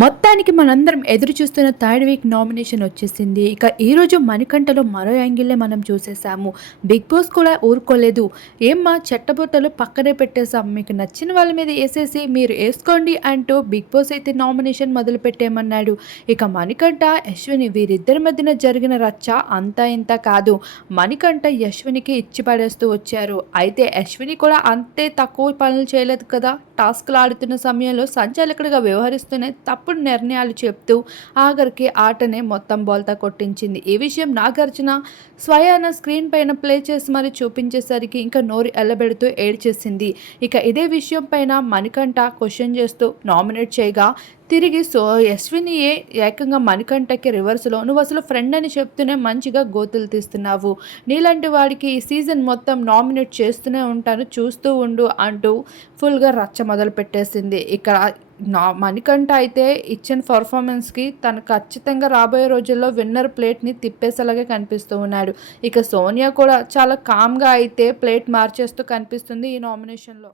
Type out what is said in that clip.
మొత్తానికి మనందరం ఎదురు చూస్తున్న థర్డ్ వీక్ నామినేషన్ వచ్చేసింది. ఇక ఈరోజు మణికంఠలో మరో యాంగిల్లే మనం చూసేసాము బిగ్ బాస్ కూడా ఊరుకోలేదు. ఏమ్మా చెట్టబొట్టలు పక్కనే పెట్టేశాం. మీకు నచ్చిన వాళ్ళ మీద వేసేసి మీరు వేసుకోండి అంటూ బిగ్ బాస్ అయితే నామినేషన్ మొదలు పెట్టేయమన్నాడు. ఇక మణికంఠ యశ్విని వీరిద్దరి మధ్యన జరిగిన రచ్చ అంతా ఇంత కాదు. మణికంఠ యశ్వినికి ఇచ్చి పడేస్తూ వచ్చారు. అయితే యశ్విని కూడా అంతే తక్కువ పనులు చేయలేదు కదా. టాస్క్లు ఆడుతున్న సమయంలో సంచాలకుడిగా వ్యవహరిస్తూనే తప్పుడు నిర్ణయాలు చెప్తూ ఆఖరికి ఆటనే మొత్తం బోల్తా కొట్టించింది. ఈ విషయం నాగార్జున స్వయాన స్క్రీన్ పైన ప్లే చేసి మరి చూపించేసరికి ఇంకా నోరు ఎల్లబెడుతూ ఏడ్చేసింది. ఇక ఇదే విషయం పైన మణికంఠ క్వశ్చన్ చేస్తూ నామినేట్ చేయగా తిరిగి సో యశ్వినియే ఏ ఏకంగా మణికంఠకి రివర్స్లో నువ్వు అసలు ఫ్రెండ్ అని చెప్తూనే మంచిగా గోతులు తీస్తున్నావు. నీలాంటి వాడికి ఈ సీజన్ మొత్తం నామినేట్ చేస్తూనే ఉంటాను చూస్తూ ఉండు అంటూ ఫుల్గా రచ్చ మొదలు పెట్టేసింది. ఇక్కడ నా మణికంఠ అయితే ఇచ్చిన పర్ఫార్మెన్స్కి తను ఖచ్చితంగా రాబోయే రోజుల్లో విన్నర్ ప్లేట్ని తిప్పేసేలాగే కనిపిస్తూ ఉన్నాడు. ఇక సోనియా కూడా చాలా కామ్గా అయితే ప్లేట్ మార్చేస్తూ కనిపిస్తుంది ఈ నామినేషన్లో